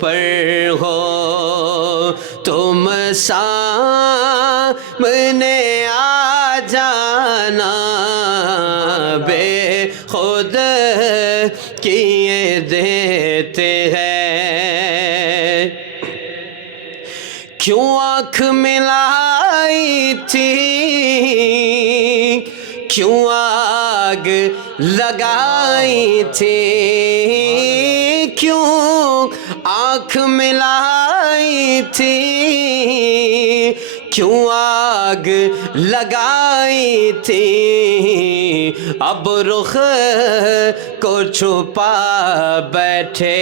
پر ہو تم سامنے آ جانا، بے خود کیے دیتے ہیں، کیوں آنکھ ملائی تھی، کیوں آگ لگائی تھی، کیوں آنکھ ملائی تھی، کیوں آگ لگائی تھی، اب رخ کو چھپا بیٹھے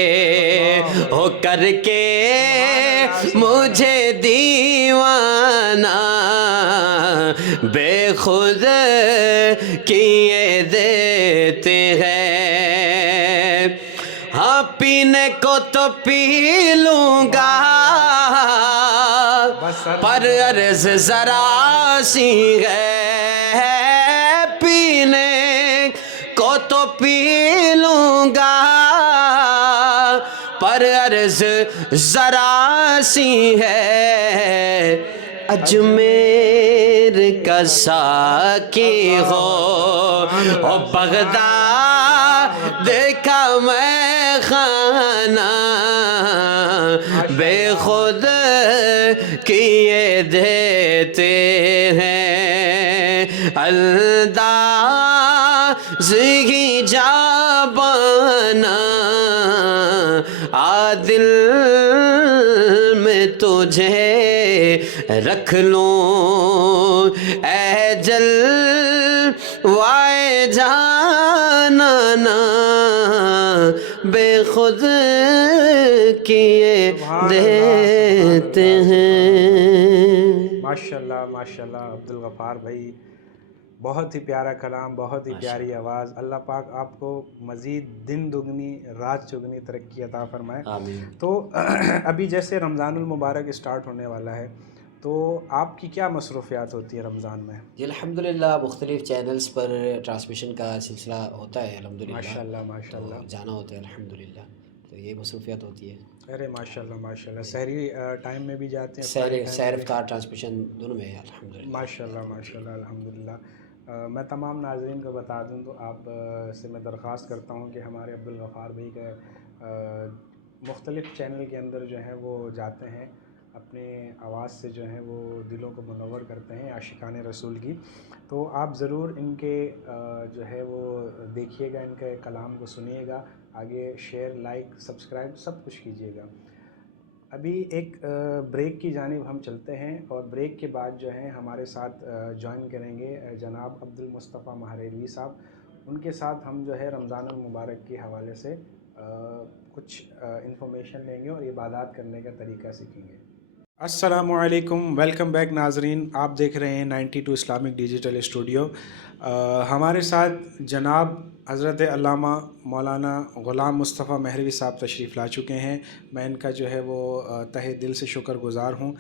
ہو کر کے مجھے دیوانہ، بے خود کیے دیتے ہیں، ہاں پینے کو تو پی لوں گا پر عرض ذرا سی ہے، پینے کو تو پی لوں گا پر عرض ذرا سی ہے، اجمیر کا ساقی ہو اور بغداد کا میں خانہ، بے خود کیے دیتے ہیں، انداز ہی جابانا، عادل میں تجھے رکھ لوں اے جلوائے جانانا، بے خود کیے دیتے ہیں۔ ماشاءاللہ ماشاءاللہ عبدالغفار بھائی، بہت ہی پیارا کلام، بہت ہی پیاری آواز۔ اللہ پاک آپ کو مزید دن دگنی رات چگنی ترقی عطا فرمائے۔ آمین۔ تو ابھی جیسے رمضان المبارک اسٹارٹ ہونے والا ہے، تو آپ کی کیا مصروفیات ہوتی ہے رمضان میں؟ جی الحمدللہ مختلف چینلز پر ٹرانسمیشن کا سلسلہ ہوتا ہے الحمدللہ، ماشاءاللہ ماشاءاللہ، تو جانا ہوتا ہے الحمدللہ، تو یہ مصروفیات ہوتی ہے۔ ارے ماشاءاللہ ماشاءاللہ، سحری ٹائم میں بھی جاتے ہیں؟ سیر افطار ٹرانسمیشن دونوں میں ہے الحمدللہ۔ ماشاءاللہ ماشاءاللہ الحمدللہ۔ میں تمام ناظرین کو بتا دوں تو آپ سے میں درخواست کرتا ہوں کہ ہمارے عبدالغفار بھائی کا مختلف چینل کے اندر جو ہیں وہ جاتے ہیں، اپنے آواز سے جو ہیں وہ دلوں کو منور کرتے ہیں عاشقان رسول کی، تو آپ ضرور ان کے جو ہے وہ دیکھیے گا، ان کے کلام کو سنیے گا، آگے شیئر لائک سبسکرائب سب کچھ کیجیے گا۔ ابھی ایک بریک کی جانب ہم چلتے ہیں، اور بریک کے بعد جو ہیں ہمارے ساتھ جوائن کریں گے جناب عبدالمصطفیٰ مہریلوی صاحب، ان کے ساتھ ہم جو ہے رمضان المبارک کے حوالے سے کچھ انفارمیشن لیں گے اور عبادات کرنے کا طریقہ سیکھیں گے۔ السلام علیکم، ویلکم بیک ناظرین، آپ دیکھ رہے ہیں 92 اسلامک ڈیجیٹل اسٹوڈیو۔ ہمارے ساتھ جناب حضرت علامہ مولانا غلام مصطفیٰ مہروی صاحب تشریف لا چکے ہیں، میں ان کا جو ہے وہ تہہ دل سے شکر گزار ہوں۔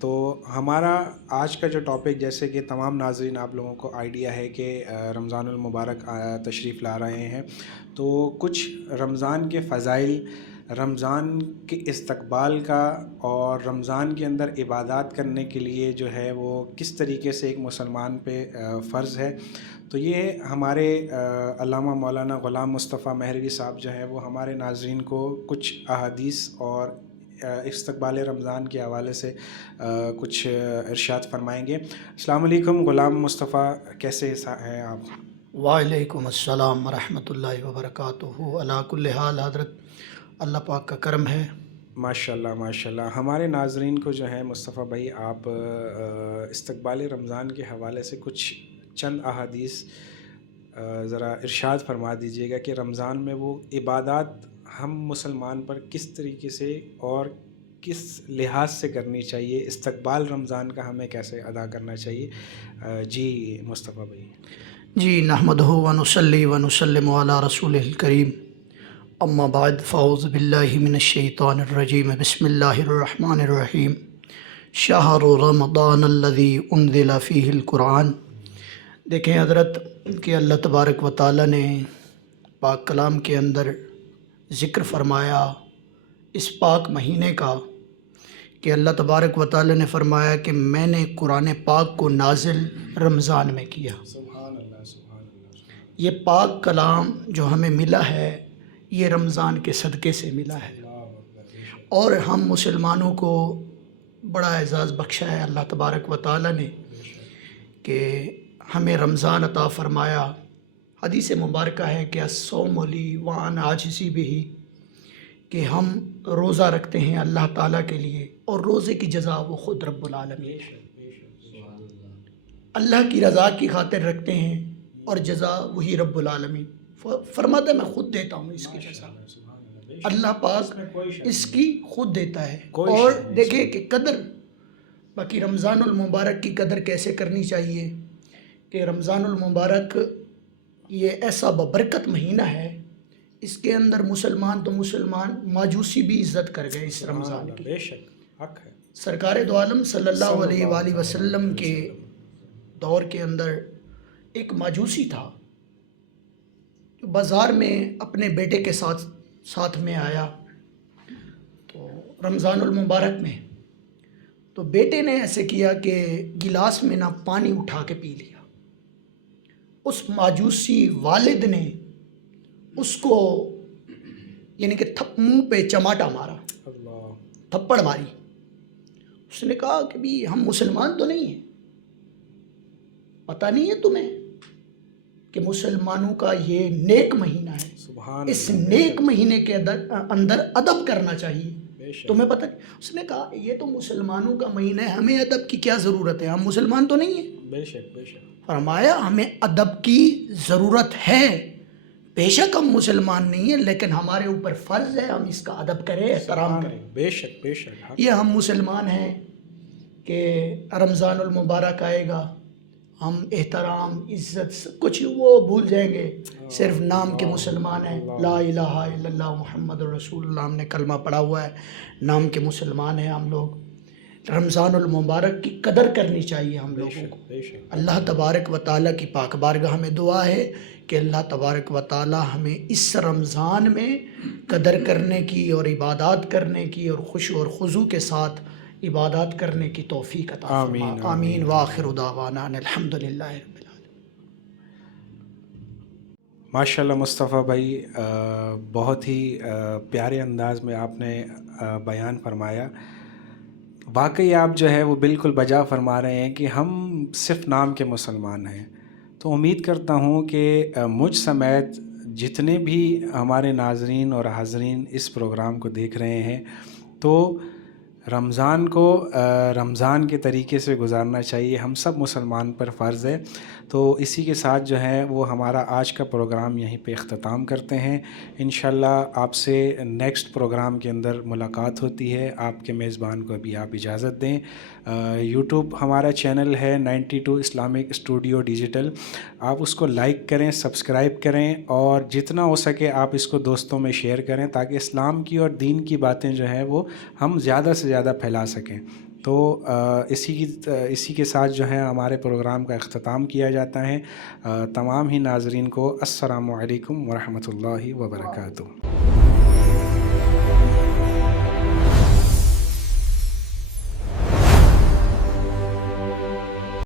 تو ہمارا آج کا جو ٹاپک، جیسے کہ تمام ناظرین آپ لوگوں کو آئیڈیا ہے کہ رمضان المبارک تشریف لا رہے ہیں، تو کچھ رمضان کے فضائل، رمضان کے استقبال کا، اور رمضان کے اندر عبادات کرنے کے لیے جو ہے وہ کس طریقے سے ایک مسلمان پہ فرض ہے، تو یہ ہمارے علامہ مولانا غلام مصطفیٰ مہروی صاحب جو ہیں وہ ہمارے ناظرین کو کچھ احادیث اور استقبال رمضان کے حوالے سے کچھ ارشاد فرمائیں گے۔ السلام علیکم غلام مصطفیٰ، کیسے ہیں آپ؟ وعلیکم السلام ورحمۃ اللہ وبرکاتہ۔ علی کل حال حضرت اللہ پاک کا کرم ہے۔ ماشاءاللہ ماشاءاللہ۔ ہمارے ناظرین کو جو ہے مصطفیٰ بھائی آپ استقبال رمضان کے حوالے سے کچھ چند احادیث ذرا ارشاد فرما دیجیے گا کہ رمضان میں وہ عبادات ہم مسلمان پر کس طریقے سے اور کس لحاظ سے کرنی چاہیے، استقبال رمضان کا ہمیں کیسے ادا کرنا چاہیے۔ جی مصطفیٰ بھائی۔ جی نحمدہ ونصلی ونسلم علی رسولہ الکریم، اما بعد فاعوذ باللہ من الشیطان الرجیم، بسم اللہ الرحمن الرحیم، شہر رمضان الذی انزل فیہ القرآن۔ دیکھیں حضرت کہ اللہ تبارک و تعالیٰ نے پاک کلام کے اندر ذکر فرمایا اس پاک مہینے کا کہ اللہ تبارک و تعالی نے فرمایا کہ میں نے قرآن پاک کو نازل رمضان میں کیا۔ سبحان اللہ، سبحان اللہ، یہ پاک کلام جو ہمیں ملا ہے یہ رمضان کے صدقے سے ملا ہے، اور ہم مسلمانوں کو بڑا اعزاز بخشا ہے اللہ تبارک و تعالی نے کہ ہمیں رمضان عطا فرمایا۔ حدیث مبارکہ ہے کہ الصوم لی وانا عاجزی بہ، کہ ہم روزہ رکھتے ہیں اللہ تعالیٰ کے لیے، اور روزے کی جزا وہ خود رب العالمین اللہ کی رضا کی خاطر رکھتے ہیں، اور جزا وہی رب العالمین فرماتا ہے میں خود دیتا ہوں اس کی جزا، اللہ پاک اس کی خود دیتا ہے۔ اور دیکھیں کہ قدر، باقی رمضان المبارک کی قدر کیسے کرنی چاہیے کہ رمضان المبارک یہ ایسا ببرکت مہینہ ہے، اس کے اندر مسلمان تو مسلمان، ماجوسی بھی عزت کر گئے اس رمضان کی۔ بے شک حق ہے۔ سرکار دو عالم صلی اللہ علیہ وآلہ وسلم کے دور کے اندر ایک ماجوسی تھا جو بازار میں اپنے بیٹے کے ساتھ میں آیا تو رمضان المبارک میں، تو بیٹے نے ایسے کیا کہ گلاس میں نہ پانی اٹھا کے پی لیا۔ اس ماجوسی والد نے اس کو یعنی کہ منہ پہ چماٹا مارا، اللہ، تھپڑ ماری۔ اس نے کہا کہ بھی ہم مسلمان تو نہیں ہیں، پتہ نہیں ہے تمہیں کہ مسلمانوں کا یہ نیک مہینہ ہے، سبحان اس نیک مہینے کے اندر ادب کرنا چاہیے، بے شک، تمہیں پتہ نہیں؟ اس نے کہا یہ تو مسلمانوں کا مہینہ ہے، ہمیں ادب کی کیا ضرورت ہے، ہم مسلمان تو نہیں ہیں۔ بے شک، بے شک، فرمایا ہمیں ادب کی ضرورت ہے، بے شک ہم مسلمان نہیں ہیں لیکن ہمارے اوپر فرض ہے ہم اس کا ادب کریں، احترام کریں۔ بے شک، بے شک حق۔ یہ ہم مسلمان ہیں کہ رمضان المبارک آئے گا، ہم احترام عزت کچھ وہ بھول جائیں گے، صرف نام کے مسلمان ہیں، لا الہ الا اللہ محمد رسول اللہ، ہم نے کلمہ پڑھا ہوا ہے، نام کے مسلمان ہیں ہم لوگ۔ رمضان المبارک کی قدر کرنی چاہیے ہم لوگوں کو۔ بے شک، اللہ تبارک و تعالیٰ کی پاک بارگاہ میں دعا ہے کہ اللہ تبارک و تعالیٰ ہمیں اس رمضان میں قدر کرنے کی اور عبادات کرنے کی اور خشوع اور خضوع کے ساتھ عبادات کرنے کی توفیق عطا فرما۔ آمین، آمین وآخر دعوانا ان الحمدللہ رب العالمین۔ ماشاءاللہ مصطفیٰ بھائی، بہت ہی پیارے انداز میں آپ نے بیان فرمایا۔ واقعی آپ جو ہے وہ بالکل بجا فرما رہے ہیں کہ ہم صرف نام کے مسلمان ہیں۔ تو امید کرتا ہوں کہ مجھ سمیت جتنے بھی ہمارے ناظرین اور حاضرین اس پروگرام کو دیکھ رہے ہیں تو رمضان کو رمضان کے طریقے سے گزارنا چاہیے، ہم سب مسلمان پر فرض ہے۔ تو اسی کے ساتھ جو ہے وہ ہمارا آج کا پروگرام یہیں پہ اختتام کرتے ہیں۔ انشاءاللہ آپ سے نیکسٹ پروگرام کے اندر ملاقات ہوتی ہے۔ آپ کے میزبان کو ابھی آپ اجازت دیں۔ یوٹیوب ہمارا چینل ہے 92 اسلامک اسٹوڈیو ڈیجیٹل، آپ اس کو لائک کریں، سبسکرائب کریں، اور جتنا ہو سکے آپ اس کو دوستوں میں شیئر کریں تاکہ اسلام کی اور دین کی باتیں جو ہیں وہ ہم زیادہ سے زیادہ پھیلا سکیں۔ تو اسی کے ساتھ جو ہے ہمارے پروگرام کا اختتام کیا جاتا ہے۔ تمام ہی ناظرین کو السلام علیکم ورحمۃ اللہ وبرکاتہ۔